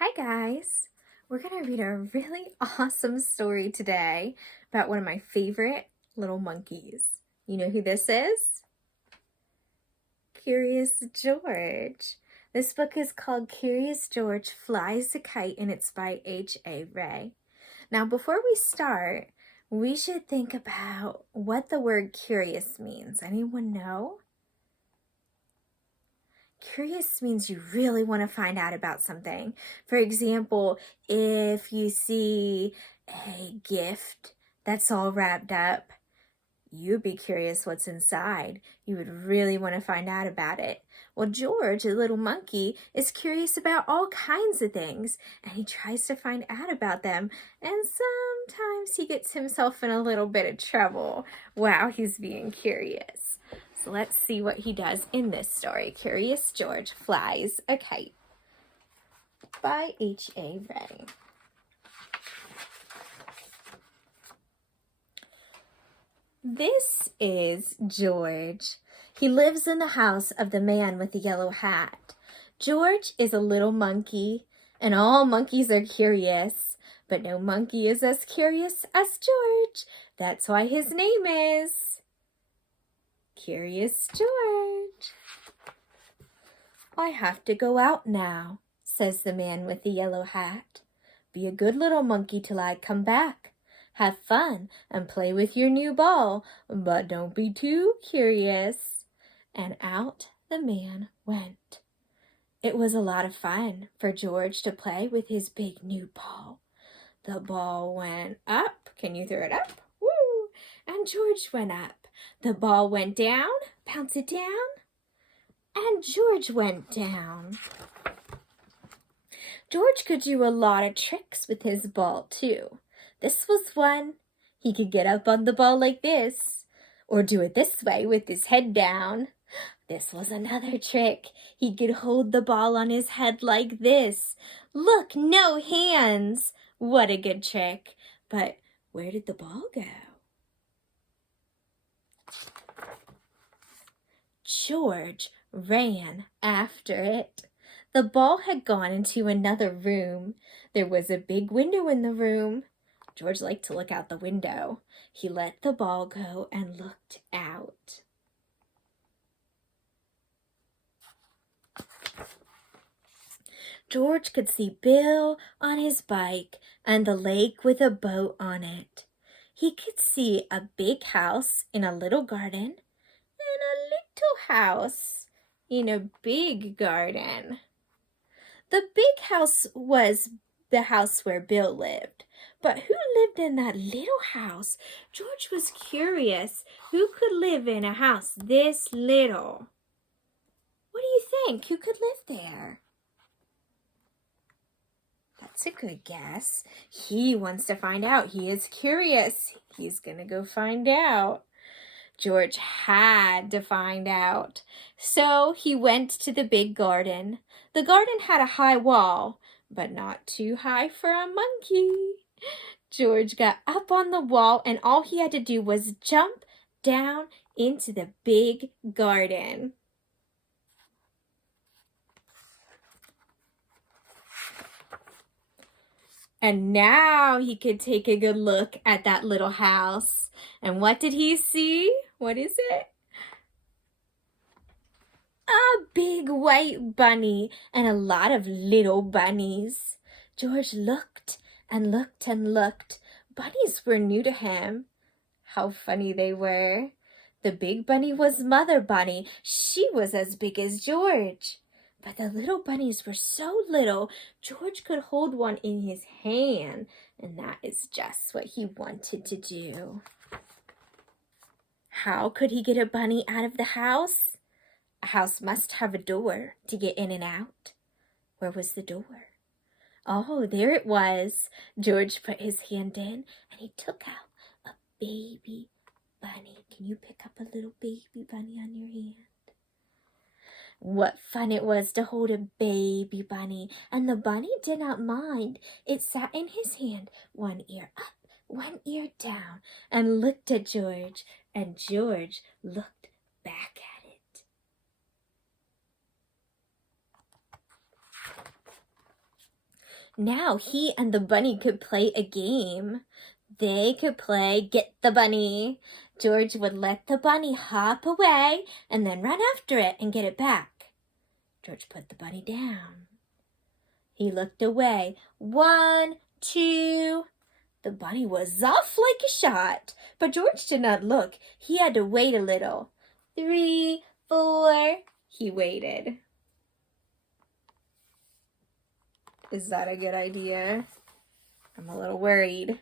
Hi guys! We're going to read a really awesome story today about one of my favorite little monkeys. You know who this is? Curious George. This book is called Curious George Flies a Kite and it's by H.A. Rey. Now before we start, we should think about what the word curious means. Anyone know? Curious means you really want to find out about something. For example, if you see a gift that's all wrapped up, you'd be curious what's inside. You would really want to find out about it. Well, George, a little monkey, is curious about all kinds of things, and he tries to find out about them, and sometimes he gets himself in a little bit of trouble while he's being curious. So let's see what he does in this story. Curious George Flies a Kite by H.A. Rey. This is George. He lives in the house of the man with the yellow hat. George is a little monkey, and all monkeys are curious, but no monkey is as curious as George. That's why his name is Curious George. I have to go out now, says the man with the yellow hat. Be a good little monkey till I come back. Have fun and play with your new ball, but don't be too curious. And out the man went. It was a lot of fun for George to play with his big new ball. The ball went up. Can you throw it up? Woo! And George went up. The ball went down. Bounce it down. And George went down. George could do a lot of tricks with his ball, too. This was one. He could get up on the ball like this, or do it this way with his head down. This was another trick. He could hold the ball on his head like this. Look, no hands. What a good trick. But where did the ball go? George ran after it. The ball had gone into another room. There was a big window in the room. George liked to look out the window. He let the ball go and looked out. George could see Bill on his bike and the lake with a boat on it. He could see a big house in a little garden and a little house in a big garden. The big house was the house where Bill lived. But who lived in that little house? George was curious. Who could live in a house this little? What do you think? Who could live there? That's a good guess. He wants to find out. He is curious. He's going to go find out. George had to find out. So he went to the big garden. The garden had a high wall, but not too high for a monkey. George got up on the wall and all he had to do was jump down into the big garden. And now he could take a good look at that little house. And what did he see? What is it? A big white bunny and a lot of little bunnies. George looked and looked and looked. Bunnies were new to him. How funny they were. The big bunny was Mother Bunny. She was as big as George. But the little bunnies were so little, George could hold one in his hand, and that is just what he wanted to do. How could he get a bunny out of the house? A house must have a door to get in and out. Where was the door? Oh, there it was. George put his hand in, and he took out a baby bunny. Can you pick up a little baby bunny on your hand? What fun it was to hold a baby bunny, and the bunny did not mind. It sat in his hand, one ear up, one ear down, and looked at George, and George looked back at it. Now he and the bunny could play a game. They could play Get the Bunny. George would let the bunny hop away and then run after it and get it back. George put the bunny down. He looked away. 1, 2. The bunny was off like a shot, but George did not look. He had to wait a little. 3, 4. He waited. Is that a good idea? I'm a little worried.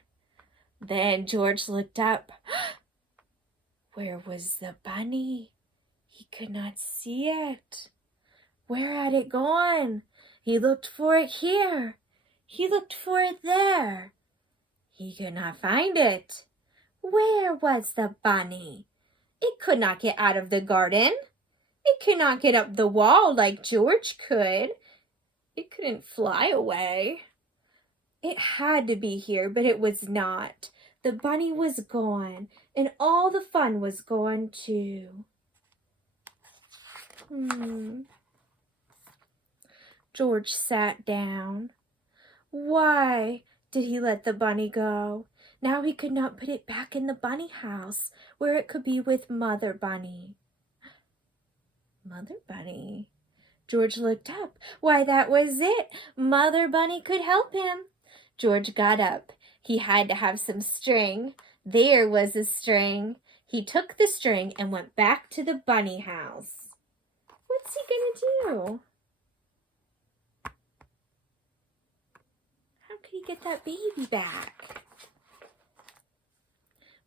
Then George looked up. Where was the bunny? He could not see it. Where had it gone? He looked for it here. He looked for it there. He could not find it. Where was the bunny? It could not get out of the garden. It could not get up the wall like George could. It couldn't fly away. It had to be here, but it was not. The bunny was gone, and all the fun was gone too. George sat down. Why did he let the bunny go? Now he could not put it back in the bunny house where it could be with Mother Bunny. Mother Bunny? George looked up. Why, that was it. Mother Bunny could help him. George got up. He had to have some string. There was a string. He took the string and went back to the bunny house. What's he gonna do? How could he get that baby back?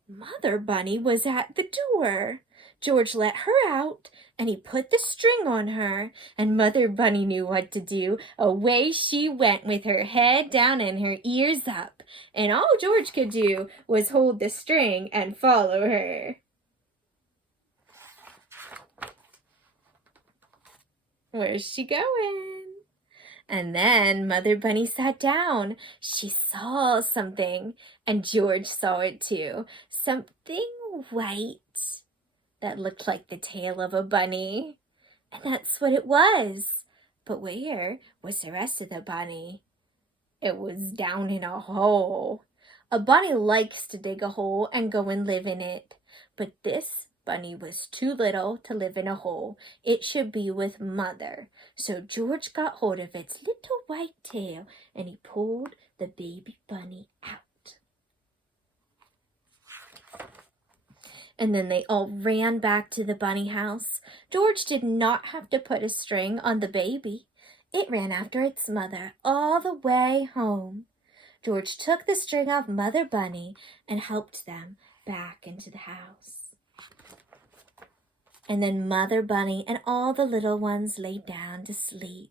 Mother Bunny was at the door. George let her out, and he put the string on her, and Mother Bunny knew what to do. Away she went with her head down and her ears up, and all George could do was hold the string and follow her. Where's she going? And then Mother Bunny sat down. She saw something, and George saw it too. Something white that looked like the tail of a bunny. And that's what it was. But where was the rest of the bunny? It was down in a hole. A bunny likes to dig a hole and go and live in it. But this bunny was too little to live in a hole. It should be with Mother. So George got hold of its little white tail and he pulled the baby bunny out. And then they all ran back to the bunny house. George did not have to put a string on the baby. It ran after its mother all the way home. George took the string off Mother Bunny and helped them back into the house. And then Mother Bunny and all the little ones lay down to sleep.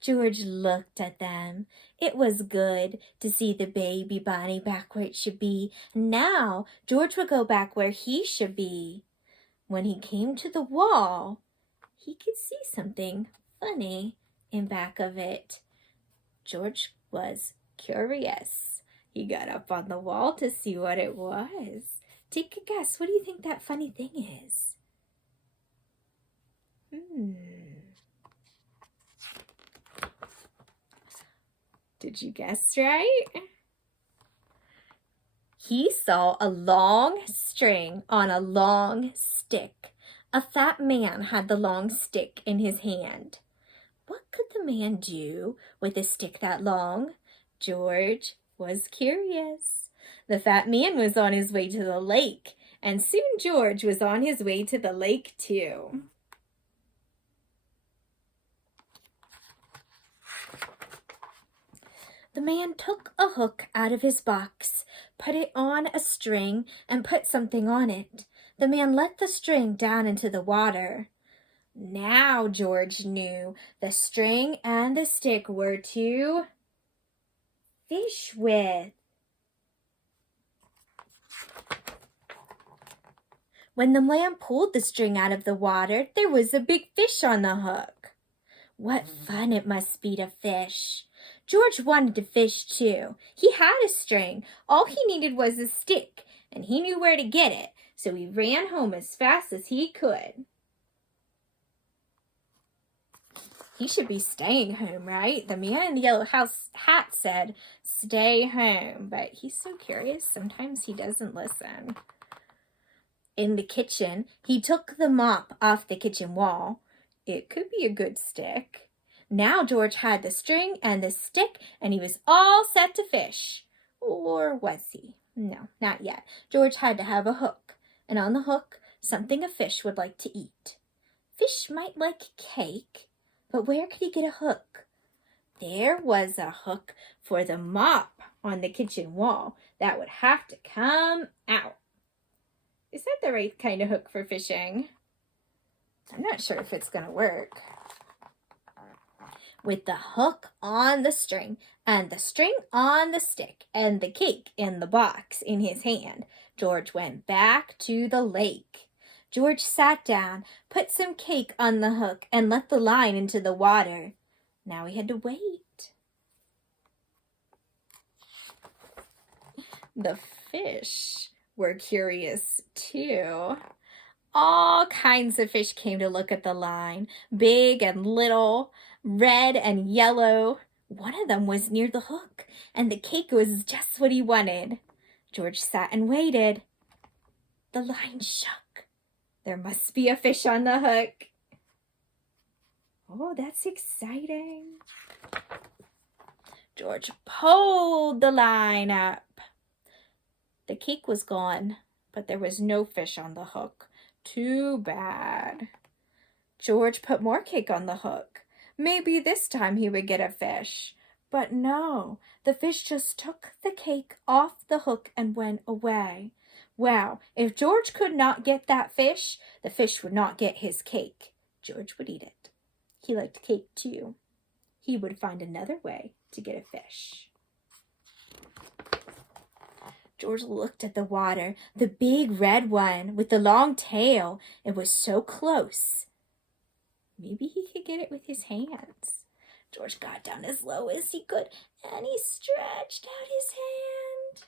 George looked at them. It was good to see the baby bunny back where it should be. Now George would go back where he should be. When he came to the wall, he could see something funny in back of it. George was curious. He got up on the wall to see what it was. Take a guess. What do you think that funny thing is? Did you guess right? He saw a long string on a long stick. A fat man had the long stick in his hand. What could the man do with a stick that long? George was curious. The fat man was on his way to the lake, and soon George was on his way to the lake too. The man took a hook out of his box, put it on a string, and put something on it. The man let the string down into the water. Now George knew the string and the stick were to fish with. When the man pulled the string out of the water, there was a big fish on the hook. What fun it must be to fish! George wanted to fish too. He had a string. All he needed was a stick, and he knew where to get it, so he ran home as fast as he could. He should be staying home, right? The man in the yellow hat said, stay home. But he's so curious, sometimes he doesn't listen. In the kitchen, he took the mop off the kitchen wall. It could be a good stick. Now George had the string and the stick, and he was all set to fish. Or was he? No, not yet. George had to have a hook, and on the hook, something a fish would like to eat. Fish might like cake, but where could he get a hook? There was a hook for the mop on the kitchen wall that would have to come out. Is that the right kind of hook for fishing? I'm not sure if it's going to work. With the hook on the string and the string on the stick and the cake in the box in his hand, George went back to the lake. George sat down, put some cake on the hook, and let the line into the water. Now he had to wait. The fish were curious too. All kinds of fish came to look at the line, big and little, red and yellow. One of them was near the hook, and the cake was just what he wanted. George sat and waited. The line shook. There must be a fish on the hook. Oh, that's exciting. George pulled the line up. The cake was gone, but there was no fish on the hook. Too bad. George put more cake on the hook. Maybe this time he would get a fish. But no, the fish just took the cake off the hook and went away. Wow, if George could not get that fish, the fish would not get his cake. George would eat it. He liked cake too. He would find another way to get a fish. George looked at the water, the big red one with the long tail. It was so close. Maybe he could get it with his hands. George got down as low as he could, and he stretched out his hand.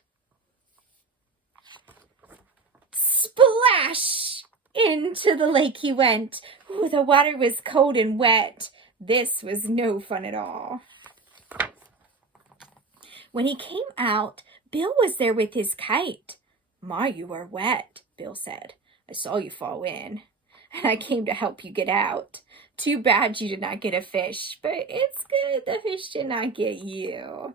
Splash! Into the lake he went. Ooh, the water was cold and wet. This was no fun at all. When he came out, Bill was there with his kite. "My, you are wet," Bill said. "I saw you fall in, and I came to help you get out. Too bad you did not get a fish, but it's good the fish did not get you."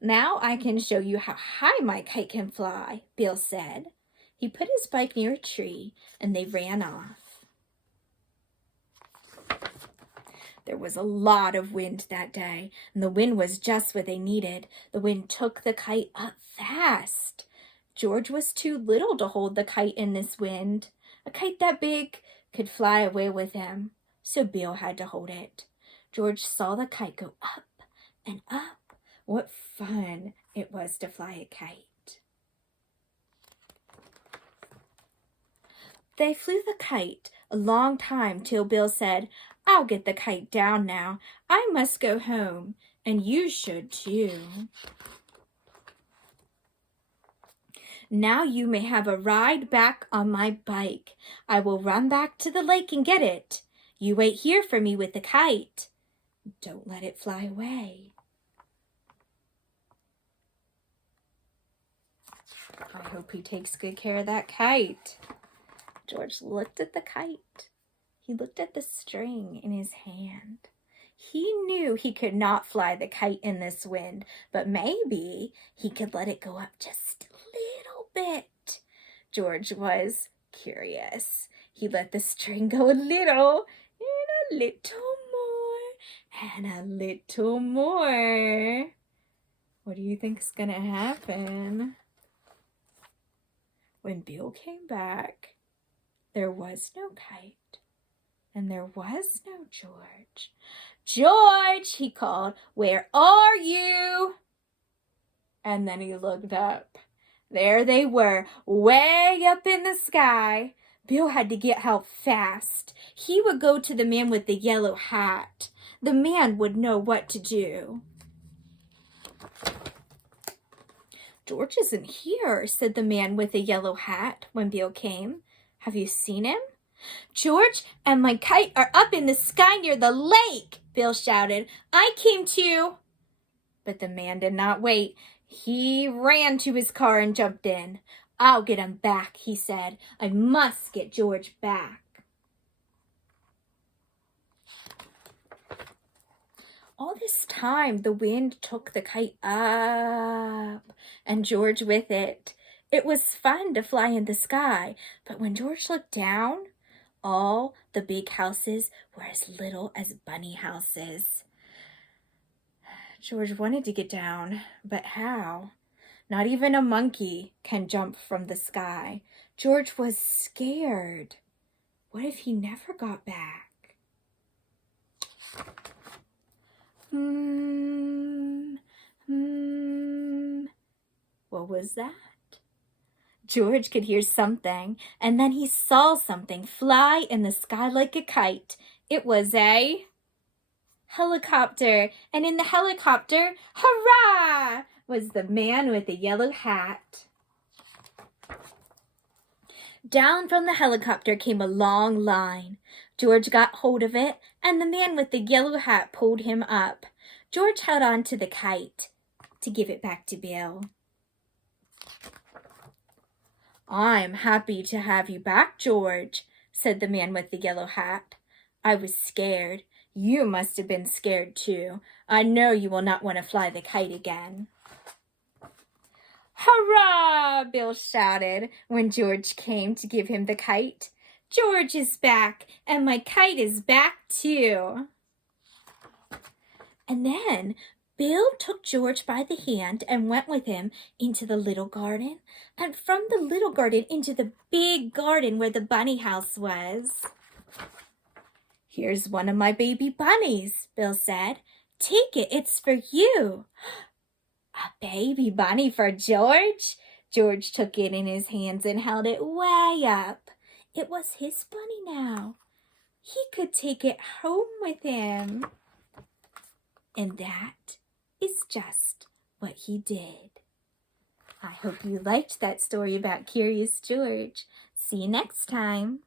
"Now I can show you how high my kite can fly," Bill said. He put his bike near a tree, and they ran off. There was a lot of wind that day, and the wind was just what they needed. The wind took the kite up fast. George was too little to hold the kite in this wind. A kite that big could fly away with him, so Bill had to hold it. George saw the kite go up and up. What fun it was to fly a kite. They flew the kite a long time till Bill said, "I'll get the kite down now. I must go home, and you should too. Now you may have a ride back on my bike. I will run back to the lake and get it. You wait here for me with the kite. Don't let it fly away." I hope he takes good care of that kite. George looked at the kite. He looked at the string in his hand. He knew he could not fly the kite in this wind, but maybe he could let it go up just a little bit. George was curious. He let the string go a little, and a little more, and a little more. What do you think's gonna happen? When Bill came back, there was no kite, and there was no George. "George," he called, "where are you?" And then he looked up. There they were, way up in the sky. Bill had to get help fast. He would go to the man with the yellow hat. The man would know what to do. "George isn't here," said the man with the yellow hat when Bill came. "Have you seen him?" "George and my kite are up in the sky near the lake," Bill shouted. "I came too." But the man did not wait. He ran to his car and jumped in. "I'll get him back," he said. "I must get George back." All this time, the wind took the kite up, and George with it. It was fun to fly in the sky, but when George looked down, all the big houses were as little as bunny houses. George wanted to get down, but how? Not even a monkey can jump from the sky. George was scared. What if he never got back? What was that? George could hear something, and then he saw something fly in the sky like a kite. It was a helicopter, and in the helicopter, hurrah, was the man with the yellow hat. Down from the helicopter came a long line. George got hold of it, and the man with the yellow hat pulled him up. George held on to the kite to give it back to Bill. "I'm happy to have you back, George," said the man with the yellow hat. "I was scared. You must have been scared too. I know you will not want to fly the kite again." "Hurrah!" Bill shouted when George came to give him the kite. "George is back, and my kite is back too." And then Bill took George by the hand and went with him into the little garden, and from the little garden into the big garden where the bunny house was. "Here's one of my baby bunnies," Bill said. "Take it, it's for you." A baby bunny for George? George took it in his hands and held it way up. It was his bunny now. He could take it home with him. And that is just what he did. I hope you liked that story about Curious George. See you next time.